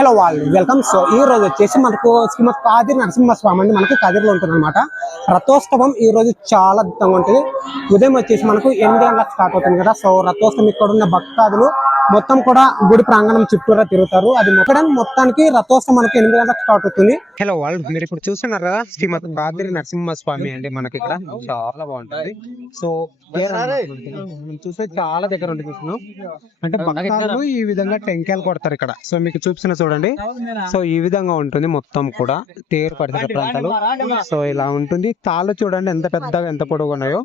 Hello వాళ్ళు welcome. So ఈ రోజు వచ్చేసి మనకు శ్రీమద్ కాదిరి నరసింహస్వామి అండి మనకి కదిరిలో ఉంటుంది అనమాట. రథోత్సవం ఈ రోజు చాలా అద్భుతంగా ఉంటుంది. ఉదయం వచ్చేసి మనకు 8 గంటలకు స్టార్ట్ అవుతుంది కదా. సో రథోత్సవం ఇక్కడ ఉన్న భక్తాదులు మొత్తం కూడా గుడి ప్రాంగణం చుట్టూరా తిరుగుతారు. అది మొత్తానికి రథోత్సవం మనకి 8 గంటలకు స్టార్ట్ అవుతుంది. హలో వాళ్ళు మీరు ఇప్పుడు చూస్తున్నారు కదా శ్రీమద్ కాదిరి నరసింహస్వామి అండి మనకి ఇక్కడ చాలా బాగుంటుంది. సో చూస్తే చాలా దగ్గర ఉండి చూస్తున్నాం అంటే భక్తాదులు ఈ విధంగా టెంకాయలు కొడతారు ఇక్కడ. సో మీకు చూపిస్తున్న చూడండి. సో ఈ విధంగా ఉంటుంది మొత్తం కూడా తేరు పరిసర ప్రాంతాలు. సో ఇలా ఉంటుంది. తాళ్ళు చూడండి ఎంత పెద్దగా ఎంత పొడవుగా ఉన్నాయో.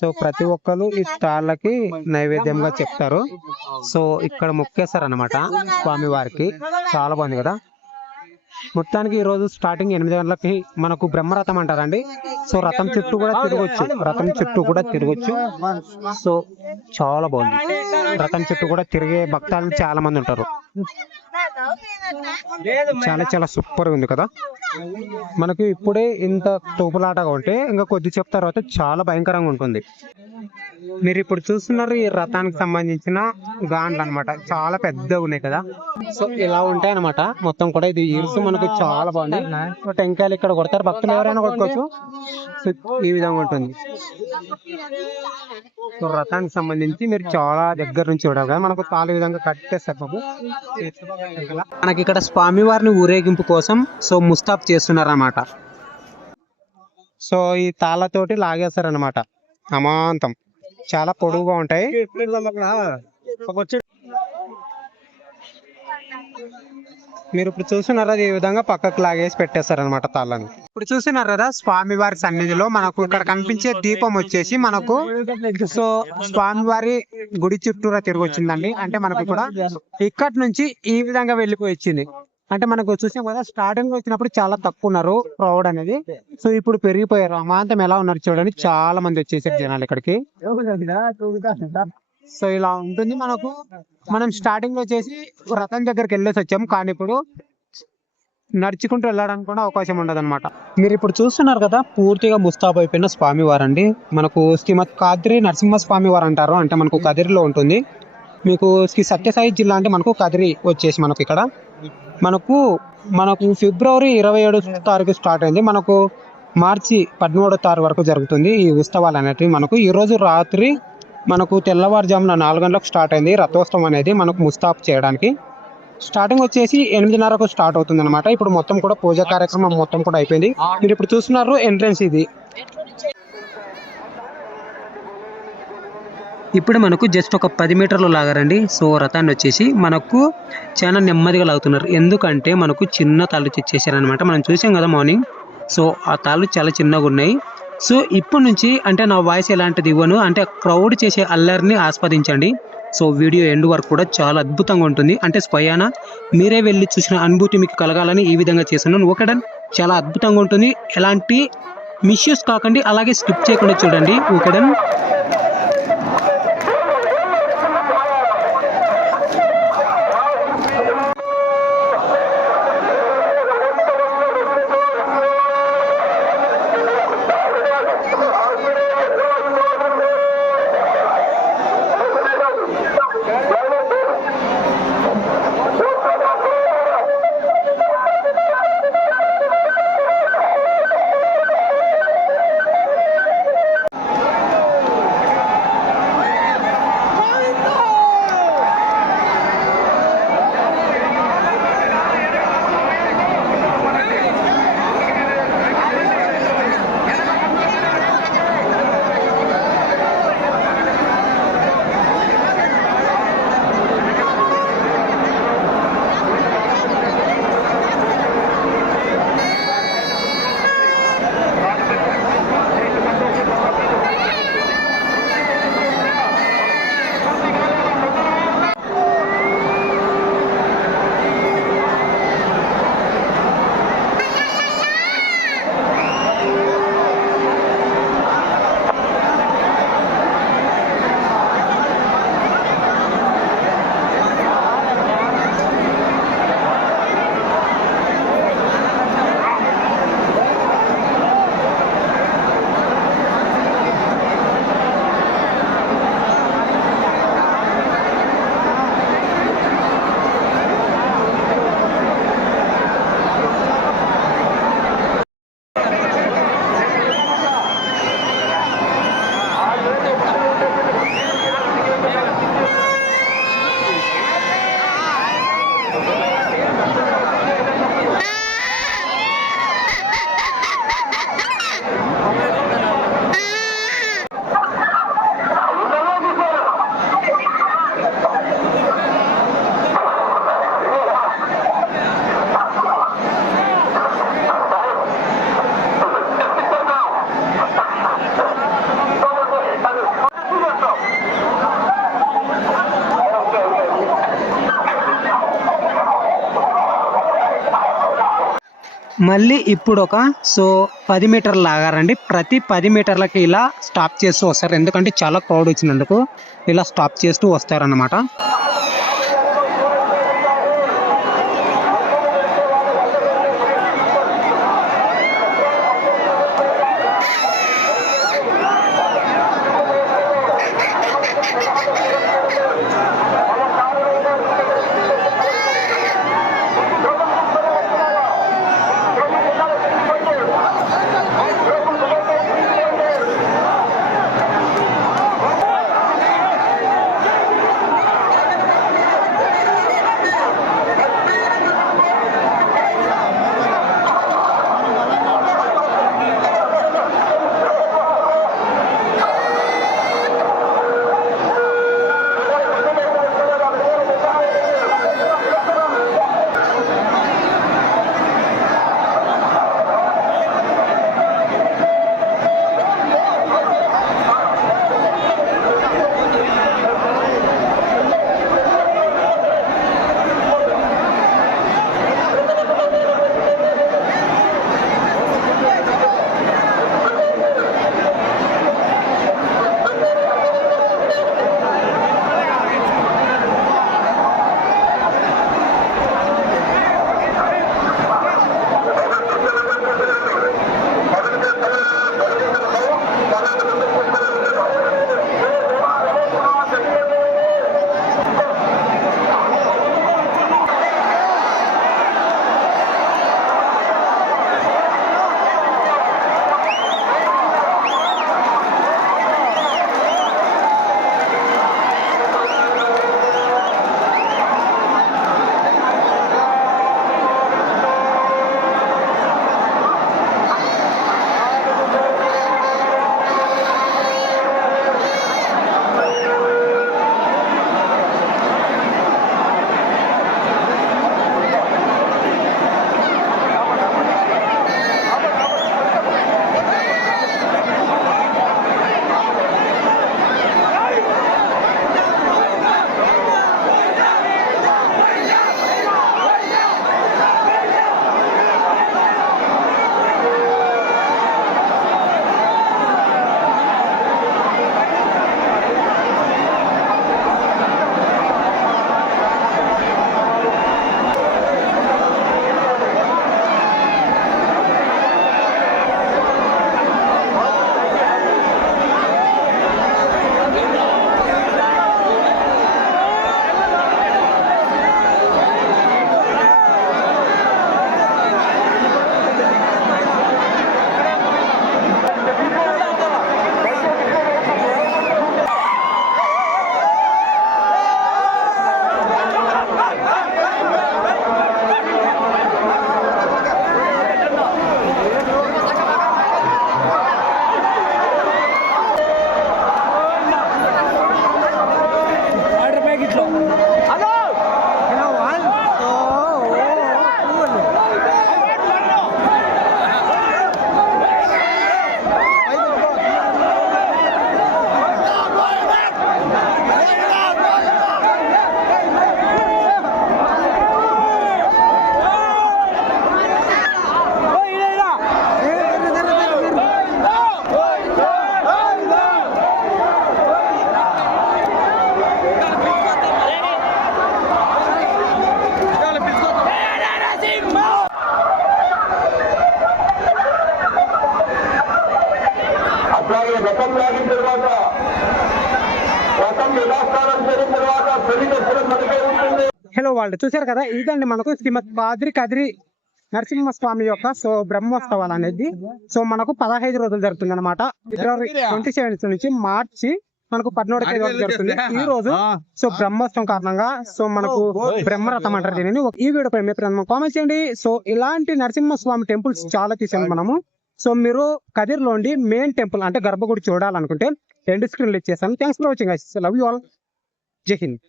సో ప్రతి ఒక్కరు ఈ తాళ్ళకి నైవేద్యంగా చెప్తారు. సో ఇక్కడ మొక్కేస్తారు అనమాట స్వామి వారికి. చాలా బాగుంది కదా. మొత్తానికి ఈ రోజు స్టార్టింగ్ 8 గంటలకి మనకు బ్రహ్మరథం అంటారండి. సో రథం చుట్టూ కూడా తిరగొచ్చు. సో చాలా బాగుంది. రథం చుట్టూ కూడా తిరిగే భక్తాలు చాలా మంది ఉంటారు. చాలా చాలా సూపర్ ఉంది కదా. మనకి ఇప్పుడే ఇంత తోపులాటగా ఉంటే ఇంకా కొద్దిసేపు తర్వాత చాలా భయంకరంగా ఉంటుంది. మీరు ఇప్పుడు చూస్తున్నారు ఈ రథానికి సంబంధించిన గాండ్లు అనమాట. చాలా పెద్దగా ఉన్నాయి కదా. సో ఇలా ఉంటాయి అనమాట మొత్తం కూడా. ఇది ఇరుసు మనకు చాలా బాగుంది. టెంకాయలు ఇక్కడ కొడతారు. భక్తులు ఎవరైనా కొట్టుకోవచ్చు. ఈ విధంగా ఉంటుంది. సో రథానికి సంబంధించి మీరు చాలా దగ్గర నుంచి చూడాలి కదా. మనకు తాళ విధంగా కట్టేస్తారు బాబు. మనకి ఇక్కడ స్వామివారిని ఊరేగింపు కోసం సో ముస్తాబ్ చేస్తున్నారు అన్నమాట. సో ఈ తాళ్ళతోటి లాగేస్తారనమాట అమాంతం. చాలా పొడవుగా ఉంటాయి. మీరు ఇప్పుడు చూస్తున్నారు కదా, ఈ విధంగా పక్కకు లాగేసి పెట్టేస్తారనమాట తాళ్ళని. ఇప్పుడు చూస్తున్నారు కదా స్వామివారి సన్నిధిలో మనకు ఇక్కడ కనిపించే దీపం వచ్చేసి మనకు సో స్వామివారి గుడి చుట్టూరా తిరిగి వచ్చిందండి. అంటే మనకు కూడా ఇక్కడి నుంచి ఈ విధంగా వెళ్ళిపోయి వచ్చింది. అంటే మనకు చూసాం కదా స్టార్టింగ్ వచ్చినప్పుడు చాలా తక్కువ ఉన్నారు క్రౌడ్ అనేది. సో ఇప్పుడు పెరిగిపోయారు. అమాంతం ఎలా ఉన్నారు చూడండి. చాలా మంది వచ్చేసారు జనాలు ఇక్కడికి. సో ఇలా ఉంటుంది మనకు. మనం స్టార్టింగ్ లో వచ్చేసి రథం దగ్గరికి వెళ్ళేసి వచ్చాం. కానీ ఇప్పుడు నడుచుకుంటూ వెళ్ళడానికి కూడా అవకాశం ఉండదు అనమాట. మీరు ఇప్పుడు చూస్తున్నారు కదా పూర్తిగా ముస్తాబు అయిపోయిన స్వామి వారండి. మనకు శ్రీమద్ కాదిరి నరసింహస్వామి వారు అంటారు. అంటే మనకు కదిరిలో ఉంటుంది. మీకు శ్రీ సత్యసాయి జిల్లా అంటే మనకు కదిరి వచ్చేసి మనకు ఇక్కడ మనకు ఫిబ్రవరి 27వ తారీఖు స్టార్ట్ అయింది. మనకు మార్చి 13వ తారీఖు వరకు జరుగుతుంది ఈ ఉత్సవాలు అనేటివి. మనకు ఈ రోజు రాత్రి మనకు తెల్లవారుజామున 4 గంటలకు స్టార్ట్ అయింది రథోత్సవం అనేది. మనకు ముస్తాబ్ చేయడానికి స్టార్టింగ్ వచ్చేసి 8:30కు స్టార్ట్ అవుతుంది అనమాట. ఇప్పుడు మొత్తం కూడా పూజా కార్యక్రమం మొత్తం కూడా అయిపోయింది. మీరు ఇప్పుడు చూస్తున్నారు ఎంట్రన్స్ ఇది. ఇప్పుడు మనకు జస్ట్ ఒక 10 మీటర్లు లాగారండి. సో రథాన్ని వచ్చేసి మనకు చాలా నెమ్మదిగా లాగుతున్నారు. ఎందుకంటే మనకు చిన్న తాళ్ళు తెచ్చేసారనమాట. మనం చూసాం కదా మార్నింగ్. సో ఆ తాళ్ళు చాలా చిన్నగా ఉన్నాయి. సో ఇప్పటి నుంచి అంటే నా వాయిస్ ఎలాంటిది ఇవ్వను. అంటే క్రౌడ్ చేసే అల్లరిని ఆస్వాదించండి. సో వీడియో ఎండ్ వరకు కూడా చాలా అద్భుతంగా ఉంటుంది. అంటే స్వయాన మీరే వెళ్ళి చూసిన అనుభూతి మీకు కలగాలని ఈ విధంగా చేస్తున్నాను. ఒకడన్ చాలా అద్భుతంగా ఉంటుంది. ఎలాంటి మిస్యూస్ కాకండి, అలాగే స్కిప్ చేయకుండా చూడండి. ఒకడన్ మళ్ళీ ఇప్పుడు ఒక 10 మీటర్లు లాగారండి. ప్రతి 10 మీటర్లకి ఇలా స్టాప్ చేస్తూ వస్తారు, ఎందుకంటే చాలా క్రౌడ్ వచ్చినందుకు ఇలా స్టాప్ చేస్తూ వస్తారన్నమాట. హలో వాళ్ళు చూసారు కదా, ఇదండి మనకు శ్రీమద్ కదిరి నరసింహస్వామి యొక్క బ్రహ్మోత్సవాలు అనేది మనకు 15 రోజులు జరుగుతుంది అనమాట. ఫిబ్రవరి 27 నుంచి మార్చి మనకు 14 వరకు జరుగుతుంది. ఈ రోజు బ్రహ్మోత్సవం కారణంగా మనకు బ్రహ్మరథం అంటారు దీనిని. ఈ వీడియో పై మీ కామెంట్ చేయండి. ఇలాంటి నరసింహస్వామి టెంపుల్స్ చాలా తీసాను మనము. మీరు కదిరిలోండి మెయిన్ టెంపుల్ అంటే గర్భగుడి చూడాలనుకుంటే ఎండ్ స్క్రీన్ లో ఇచ్చేసాను. Thanks for watching. Love you all. జై హింద్.